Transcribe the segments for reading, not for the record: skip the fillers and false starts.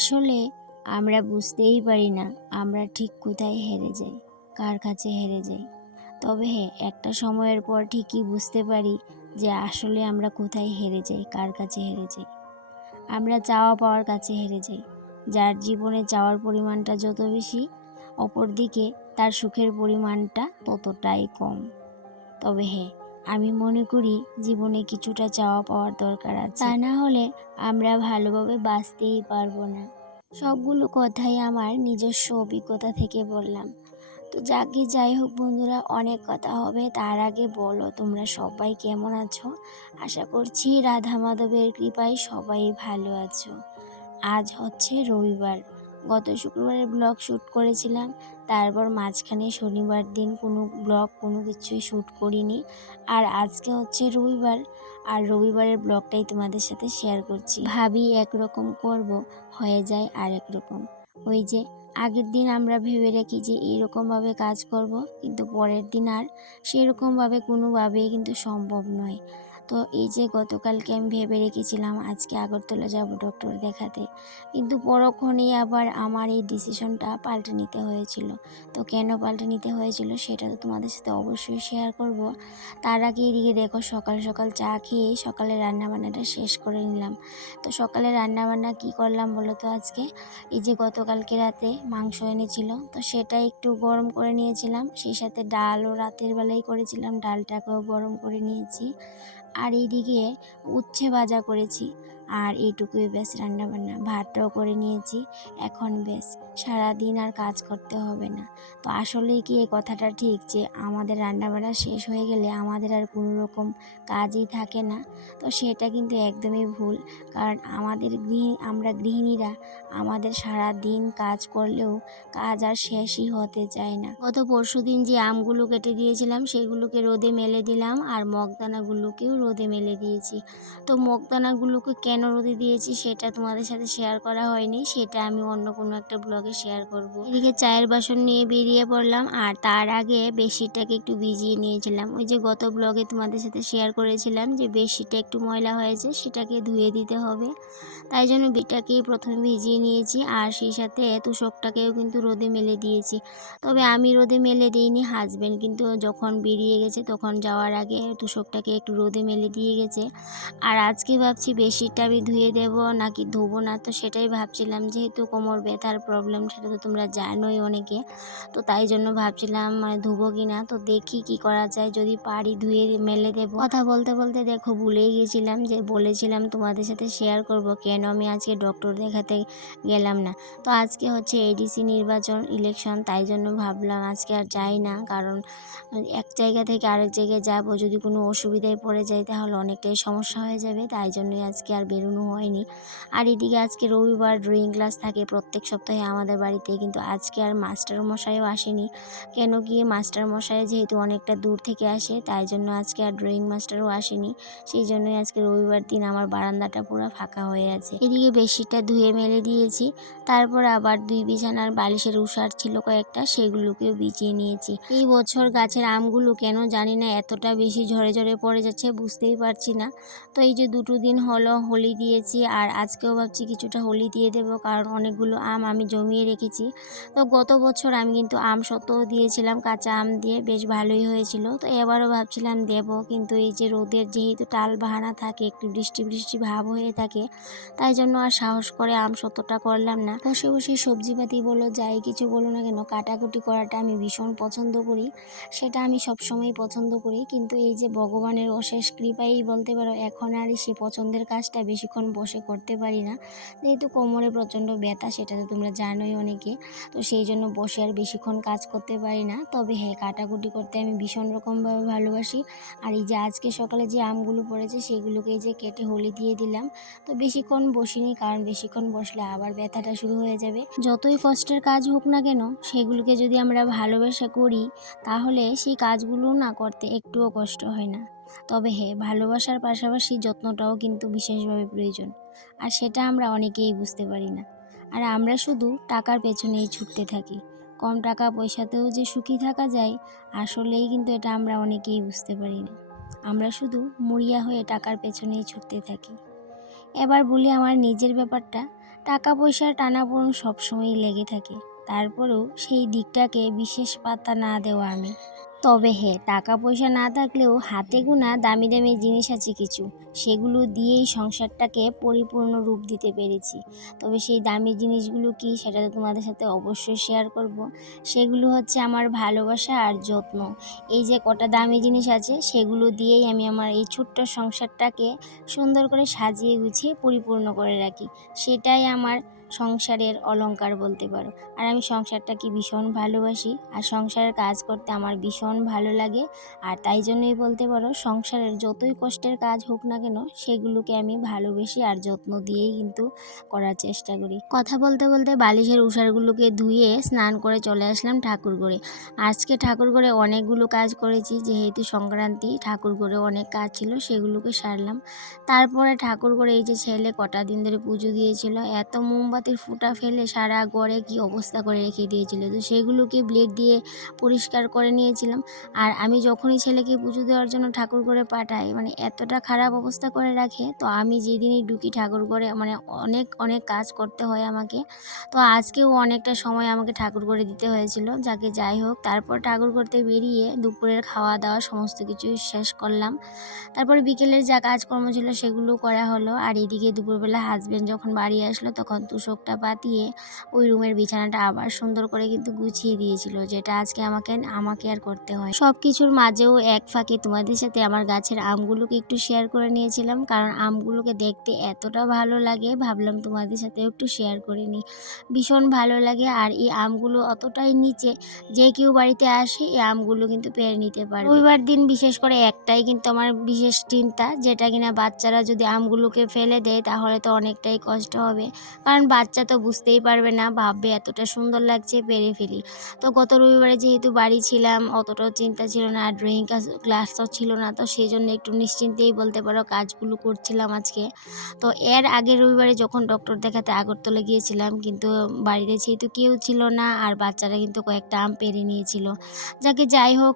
আসলে আমরা বুঝতেই পারি না আমরা ঠিক কোথায় হেরে যাই, কার কাছে হেরে যাই। তবে হ্যাঁ, একটা সময়ের পর ঠিকই বুঝতে পারি যে আসলে আমরা কোথায় হেরে যাই, কার কাছে হেরে যাই। আমরা চাওয়া পাওয়ার কাছে হেরে যাই। যার জীবনে চাওয়ার পরিমাণটা যত বেশি, অপরদিকে তার সুখের পরিমাণটা ততটাই কম। তবে হ্যাঁ, আমি মনে করি জীবনে কিছুটা চাওয়া পাওয়ার দরকার আছে, তা না হলে আমরা ভালোভাবে বাঁচতেই পারবো না। সবগুলো কথাই আমার নিজস্ব অভিজ্ঞতা থেকে বললাম। তো যাই হোক বন্ধুরা, অনেক কথা হবে। তার আগে বলো তোমরা সবাই কেমন আছো? আশা করছি রাধা মাধবের কৃপায় সবাই ভালো আছো। আজ হচ্ছে রবিবার। গত শুক্রবারে ব্লগ শ্যুট করেছিলাম, তারপর মাঝখানে শনিবার দিন কোনো ব্লগ কোনো কিছুই শ্যুট করিনি। আর আজকে হচ্ছে রবিবার, আর রবিবারের ব্লগটাই তোমাদের সাথে শেয়ার করছি। ভাবি একরকম করব, হয়ে যায় আরেক রকম। ওই যে আগের দিন আমরা ভেবে রাখি যে এইরকমভাবে কাজ করব, কিন্তু পরের দিন আর সেরকমভাবে কোনোভাবেই কিন্তু সম্ভব নয়। তো এই যে গতকালকে আমি ভেবে রেখেছিলাম আজকে আগরতলা যাব ডক্টর দেখাতে, কিন্তু পরক্ষণেই আবার আমার এই ডিসিশনটা পাল্টে নিতে হয়েছিল। তো কেন পাল্টে নিতে হয়েছিল সেটা তো তোমাদের সাথে অবশ্যই শেয়ার করব। তার আগে এদিকে দেখো, সকাল সকাল চা খেয়ে সকালে রান্নাবান্নাটা শেষ করে নিলাম। তো সকালে রান্নাবান্না কি করলাম বলো তো আজকে? এই যে গতকালকে রাতে মাংস এনেছিল, তো সেটা একটু গরম করে নিয়েছিলাম, সেই সাথে ডালও রাতের বেলায় করেছিলাম, ডালটাকেও গরম করে নিয়েছি। আর এইদিকে উচ্ছে ভাজা করেছি। আর এইটুকুই ব্যাস, রান্নাবান্না ভাতটাও করে নিয়েছি। এখন ব্যাস সারাদিন আর কাজ করতে হবে না। তো আসলেই কি এই কথাটা ঠিক যে আমাদের রান্নাবান্না শেষ হয়ে গেলে আমাদের আর কোনো রকম কাজই থাকে না? তো সেটা কিন্তু একদমই ভুল। কারণ আমরা গৃহিণীরা আমাদের সারা দিন কাজ করলেও কাজ আর শেষই হতে চায় না। গত পরশুদিন যে আমগুলো কেটে দিয়েছিলাম সেগুলোকে রোদে মেলে দিলাম, আর মগদানাগুলোকেও রোদে মেলে দিয়েছি। তো মগদানাগুলোকে কেন রোদে দিয়েছি সেটা তোমাদের সাথে শেয়ার করা হয়নি, সেটা আমি অন্য কোনো একটা ব্লগে শেয়ার করব। এদিকে চায়ের বাসন নিয়ে বেরিয়ে পড়লাম, আর তার আগে বেডশিটটাকে একটু ভিজিয়ে নিয়েছিলাম। ওই যে গত ব্লগে তোমাদের সাথে শেয়ার করেছিলাম যে বেডশিটটা একটু ময়লা হয়েছে, সেটাকে ধুয়ে দিতে হবে। তাই জন্য বেডটাকেই প্রথমে ভিজিয়ে নিয়েছি, আর সেই সাথে তোশকটাকেও কিন্তু রোদে মেলে দিয়েছি। তবে আমি রোদে মেলে দিইনি, হাজবেন্ড কিন্তু যখন বেরিয়ে গেছে তখন যাওয়ার আগে তোশকটাকে একটু রোদে মেলে দিয়ে গেছে। আর আজকে ভাবছি বেডশিটটা আমি ধুয়ে দেব নাকি ধোবো না, তো সেটাই ভাবছিলাম। যেহেতু কোমর ব্যথার প্রবলেম সেটা তো তোমরা জানোই অনেকে, তো তাই জন্য ভাবছিলাম ধুবো কি না। তো দেখি কি করা যায়, যদি পারি ধুয়ে মেলে দেবো। কথা বলতে বলতে দেখো ভুলেই গেছিলাম যে বলেছিলাম তোমাদের সাথে শেয়ার করব কেন আমি আজকে ডক্টর দেখাতে গেলাম না। তো আজকে হচ্ছে এডিসি নির্বাচন ইলেকশন, তাই জন্য ভাবলাম আজকে আর যাই না। কারণ এক জায়গা থেকে আরেক জায়গায় যাব, যদি কোনো অসুবিধায় পড়ে যাই তাহলে অনেকটাই সমস্যা হয়ে যাবে, তাই জন্যই আজকে আর বেরোনো হয়নি। আর এদিকে আজকে রবিবার ড্রয়িং ক্লাস থাকে প্রত্যেক সপ্তাহে আমাদের বাড়িতে, কিন্তু আজকে আর মাস্টারমশাইও আসেনি। কেন কি, মাস্টারমশাই যেহেতু অনেকটা দূর থেকে আসে, তাই জন্য আজকে আর ড্রয়িং মাস্টারও আসেনি। সেই জন্যই আজকে রবিবার দিন আমার বারান্দাটা পুরো ফাঁকা হয়ে আছে। এদিকে বেডশিটটা ধুয়ে মেলে দিয়েছি, তারপর আবার দুই বিছানার বালিশের উষার ছিল কয়েকটা, সেগুলোকেও বিছিয়ে নিয়েছি। এই বছর গাছের আমগুলো কেন জানি না এতটা বেশি ঝরে ঝরে পড়ে যাচ্ছে, বুঝতেই পারছি না। তো এই যে দুটো দিন হলো হোলি দিয়েছি, আর আজকেও ভাবছি কিছুটা হোলি দিয়ে দেবো, কারণ অনেকগুলো আম আমি জমিয়ে রেখেছি। তো গত বছর আমি কিন্তু আম সত্ত্বেও দিয়েছিলাম, কাঁচা আম দিয়ে বেশ ভালোই হয়েছিল। তো এবারও ভাবছিলাম দেব, কিন্তু এই যে রোদের যেহেতু টাল বাহানা থাকে, একটু বৃষ্টি বৃষ্টি ভাব হয়ে থাকে, তাই জন্য আর সাহস করে আম সত্যটা করলাম না। বসে বসে সবজিপাতি বলো যাই কিছু বলো না কেন, কাটাকুটি করাটা আমি ভীষণ পছন্দ করি, সেটা আমি সবসময় পছন্দ করি। কিন্তু এই যে ভগবানের অশেষ কৃপাই বলতে পারো, এখন আর সে পছন্দের কাজটা বেশিক্ষণ বসে করতে পারি না, যেহেতু কোমরে প্রচণ্ড ব্যথা, সেটা তো তোমরা জানোই অনেকে। তো সেই জন্য বসে আর বেশিক্ষণ কাজ করতে পারি না। তবে হ্যাঁ, কাটাকুটি করতে আমি ভীষণ রকমভাবে ভালোবাসি। আর এই যে আজকে সকালে যে আমগুলো পড়েছে সেগুলোকে এই যে কেটে হোলি দিয়ে দিলাম। তো বেশিক্ষণ বসিনি, কারণ বেশিক্ষণ বসলে আবার ব্যথাটা শুরু হয়ে যাবে। যতই কষ্টের কাজ হোক না কেন, সেগুলোকে যদি আমরা ভালোবেসে করি তাহলে সেই কাজগুলো না করতে একটুও কষ্ট হয় না। তবে হ্যাঁ, ভালোবাসার পাশাপাশি যত্নটাও কিন্তু বিশেষভাবে প্রয়োজন, আর সেটা আমরা অনেকেই বুঝতে পারি না। আর আমরা শুধু টাকার পেছনেই ছুটতে থাকি। কম টাকা পয়সাতেও যে সুখী থাকা যায়, আসলেই কিন্তু এটা আমরা অনেকেই বুঝতে পারি না। আমরা শুধু মরিয়া হয়ে টাকার পেছনেই ছুটতে থাকি। এবার বলি আমার নিজের ব্যাপারটা। টাকা পয়সার টানাপোড়েন সবসময়ই লেগে থাকে, তারপরেও সেই দিকটাকে বিশেষ পাত্তা না দেওয়া আমি। তবে হ্যাঁ, টাকা পয়সা না থাকলেও হাতে গোনা দামি দামি জিনিস আছে কিছু, সেগুলো দিয়েই সংসারটাকে পরিপূর্ণ রূপ দিতে পেরেছি। তবে সেই দামি জিনিসগুলো কি, সেটা তো তোমাদের সাথে অবশ্যই শেয়ার করব। সেগুলো হচ্ছে আমার ভালোবাসা আর যত্ন। এই যে কটা দামি জিনিস আছে, সেগুলো দিয়েই আমি আমার এই ছোট্ট সংসারটাকে সুন্দর করে সাজিয়ে গুছিয়ে পরিপূর্ণ করে রাখি। সেটাই আমার সংসারের অলংকার বলতে পারো। আর আমি সংসারটাকে ভীষণ ভালোবাসি, আর সংসারের কাজ করতে আমার ভীষণ ভালো লাগে। আর তাই জন্যই বলতে পারো, সংসারের যতই কষ্টের কাজ হোক না কেন, সেগুলোকে আমি ভালোবেসে আর যত্ন দিয়েই কিন্তু করার চেষ্টা করি। কথা বলতে বলতে বালিশের উষারগুলোকে ধুয়ে স্নান করে চলে আসলাম ঠাকুর ঘরে। আজকে ঠাকুর ঘরে অনেকগুলো কাজ করেছি, যেহেতু সংক্রান্তি, ঠাকুর ঘরে অনেক কাজ ছিল, সেগুলোকে সারলাম। তারপরে ঠাকুর ঘরে এই যে ছেলে কটা দিন ধরে পুজো দিয়েছিল, এত মোমবাতির ফুটা ফেলে সারা ঘরে কি অবস্থা করে রেখে দিয়েছিল, তো সেগুলোকে ব্লেড দিয়ে পরিষ্কার করে নিয়েছিলাম। আর আমি যখনই ছেলেকে পুজো দেওয়ার জন্য ঠাকুর ঘরে পাঠাই, মানে এতটা খারাপ অবস্থা করে রাখে, তো আমি যেদিনই ঢুকি ঠাকুর ঘরে, মানে অনেক অনেক কাজ করতে হয় আমাকে। তো আজকেও অনেকটা সময় আমাকে ঠাকুর ঘরে দিতে হয়েছিল। যাই হোক, তারপর ঠাকুর করতে বেরিয়ে দুপুরের খাওয়া দাওয়া সমস্ত কিছুই শেষ করলাম। তারপরে বিকেলের যা কাজকর্ম ছিল সেগুলো করা হলো। আর এদিকে দুপুরবেলা হাজবেন্ড যখন বাড়ি আসলো, তখন তোশকটা পাতিয়ে ওই রুমের বিছানাটা আবার সুন্দর করে কিন্তু গুছিয়ে দিয়েছিল, যেটা আজকে আমাকে আর করতে হয়। সব কিছুর মাঝেও এক ফাঁকে তোমাদের সাথে আমার গাছের আমগুলোকে একটু শেয়ার করে নিয়েছিলাম, কারণ আমগুলোকে দেখতে এতটা ভালো লাগে, ভাবলাম তোমাদের সাথেও একটু শেয়ার করে নিই। ভীষণ ভালো লাগে। আর এই আমগুলো অতটাই নিচে, যে কেউ বাড়িতে আসে এই আমগুলো কিন্তু পেরে নিতে পারে। রবিবার দিন বিশেষ করে একটাই কিন্তু আমার বিশেষ চিন্তা, যেটা কিনা বাচ্চারা যদি আমগুলোকে ফেলে দেয় তাহলে তো অনেকটাই কষ্ট হবে, কারণ বাচ্চা তো বুঝতেই পারবে না, ভাববে এতটা সুন্দর লাগছে পেরে ফেলি। তো গত রবিবারে যেহেতু বাড়ি ছিলাম, অতটাও চিন্তা ছিল না, আর ড্রয়িং ক্লাসও ছিল না, তো সেই জন্য একটু নিশ্চিন্তেই বলতে পারো কাজগুলো করছিলাম আজকে। তো এর আগের রবিবারে যখন ডক্টর দেখাতে আগরতলা গিয়েছিলাম, কিন্তু বাড়িতে যেহেতু কেউ ছিল না, আর বাচ্চারা কিন্তু কয়েকটা আম পেরে নিয়েছিল। যাই হোক,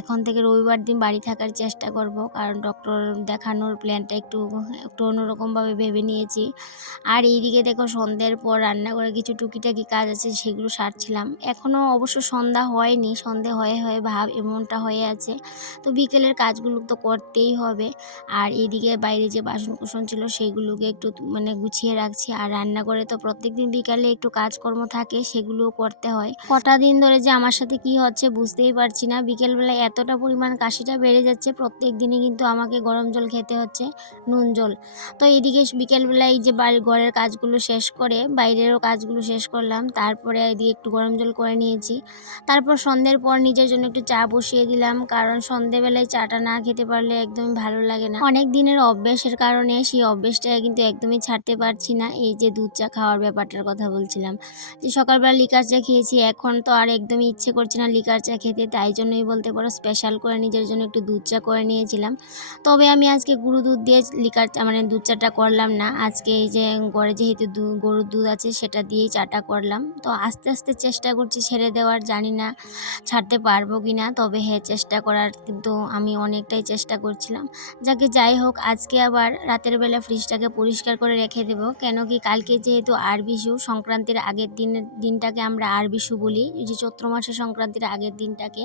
এখন থেকে রবিবার দিন বাড়ি থাকার চেষ্টা করব, কারণ ডক্টর দেখানোর প্ল্যানটা একটু একটু অন্যরকমভাবে ভেবে নিয়েছি। আর এইদিকে দেখো, সন্ধ্যের পর রান্নাঘরে কিছু টুকিটাকি কাজ আছে, সেগুলো সারছিলাম। এখনও অবশ্য সন্ধ্যা হয়নি, সন্ধে হয়ে হয়ে ভাব এমনটা হয়ে আছে। তো বিকেলের কাজগুলো তো করতেই হবে। আর এদিকে বাইরে যে বাসন ছিল সেগুলোকে একটু মানে গুছিয়ে রাখছি। আর রান্নাঘরে তো প্রত্যেকদিন বিকালে একটু কাজকর্ম থাকে, সেগুলোও করতে হয়। কটা দিন ধরে যে আমার সাথে কি হচ্ছে বুঝতেই পারছি না, বিকেলবেলায় এতটা পরিমাণ কাশিটা বেড়ে যাচ্ছে, প্রত্যেক দিনই কিন্তু আমাকে গরম জল খেতে হচ্ছে, নুন জল। তো এদিকে বিকেলবেলায় এই যে ঘরের কাজগুলো শেষ করে বাইরেরও কাজগুলো শেষ করলাম, তারপরে এদিকে একটু গরম জল করে নিয়েছি। তারপর সন্ধ্যের পর নিজের জন্য একটু চা বসিয়ে দিলাম, কারণ সন্ধ্যেবেলায় চাটা না খেতে পারলে একদমই ভালো লাগে না। অনেক দিনের অভ্যেসের কারণে সেই অভ্যেসটা কিন্তু একদমই ছাড়তে পারছি না। এই যে দুধ চা খাওয়ার ব্যাপারটার কথা বলছিলাম, যে সকালবেলা লিকার চা খেয়েছি, এখন তো আর একদমই ইচ্ছে করছে না লিকার চা খেতে, তাই জন্যই বলতে পারো স্পেশাল করে নিজের জন্য একটু দুধ চা করে নিয়েছিলাম। তবে আমি আজকে গুঁড়ো দুধ দিয়ে লিকার চা মানে দুধ চাটা করলাম না, আজকে এই যে ঘরে যেহেতু গরুর দুধ আছে সেটা দিয়েই চাটা করলাম। তো আস্তে আস্তে চেষ্টা করছি ছেড়ে দেওয়ার, জানি না ছাড়তে পারবো কি না, তবে হ্যাঁ চেষ্টা করার কিন্তু আমি অনেকটাই চেষ্টা করছিলাম। যাই হোক, আজকে আবার রাতের বেলা ফ্রিজটাকে পরিষ্কার করে রেখে দেবো, কেন কি কালকে যেহেতু আরবিশু, সংক্রান্তির আগের দিনটাকে আমরা আরবিশু বলি, এই যে চৈত্র মাসের সংক্রান্তির আগের দিনটাকে।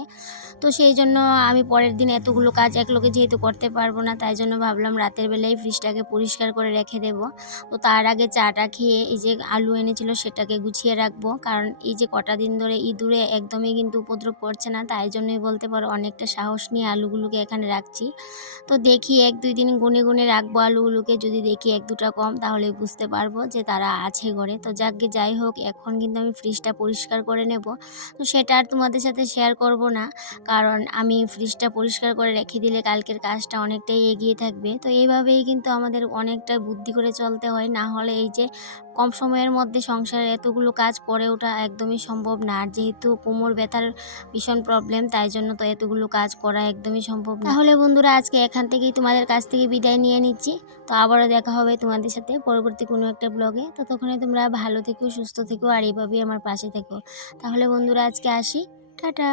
তো সেই জন্য আমি পরের দিন এতগুলো কাজ একলোকে যেহেতু করতে পারবো না, তাই জন্য ভাবলাম রাতের বেলায় ফ্রিজটাকে পরিষ্কার করে রেখে দেবো। তো তার আগে চাটা খেয়ে এই যে আলু এনেছিল সেটাকে গুছিয়ে রাখবো, কারণ এই যে কটা দিন ধরে ইঁদুরে একদমই কিন্তু উপদ্রব করছে না, তাই জন্যই বলতে পারো অনেকটা সাহস নিয়ে আলুগুলোকে এখানে রাখছি। তো দেখি 1-2 দিন গুনে গুনে রাখবো আলুগুলোকে, যদি দেখি 1-2টা কম তাহলে বুঝতে পারবো যে তারা আছে ঘরে। তো যাই হোক, এখন কিন্তু আমি ফ্রিজটা পরিষ্কার করে নেব। তো সেটা আর তোমাদের সাথে শেয়ার করব না, কারণ আমি ফ্রিজটা পরিষ্কার করে রেখে দিলে কালকের কাজটা অনেকটাই এগিয়ে থাকবে। তো এইভাবেই কিন্তু আমাদের অনেকটা বুদ্ধি করে চলতে হয়, না হলে এই যে কম সময়ের মধ্যে সংসারে এতগুলো কাজ করে ওঠা একদমই সম্ভব না। আর যেহেতু কোমর ব্যথার ভীষণ প্রবলেম, তাই জন্য তো এতগুলো কাজ করা একদমই সম্ভব না। তাহলে বন্ধুরা, আজকে এখান থেকেই তোমাদের কাছ থেকে বিদায় নিয়ে নিচ্ছি। তো আবারও দেখা হবে তোমাদের সাথে পরবর্তী কোনো একটা ব্লগে। ততক্ষণে তোমরা ভালো থেকো, সুস্থ থেকো, আর এইভাবেই আমার পাশে থেকো। তাহলে বন্ধুরা, আজকে আসি, টাটা।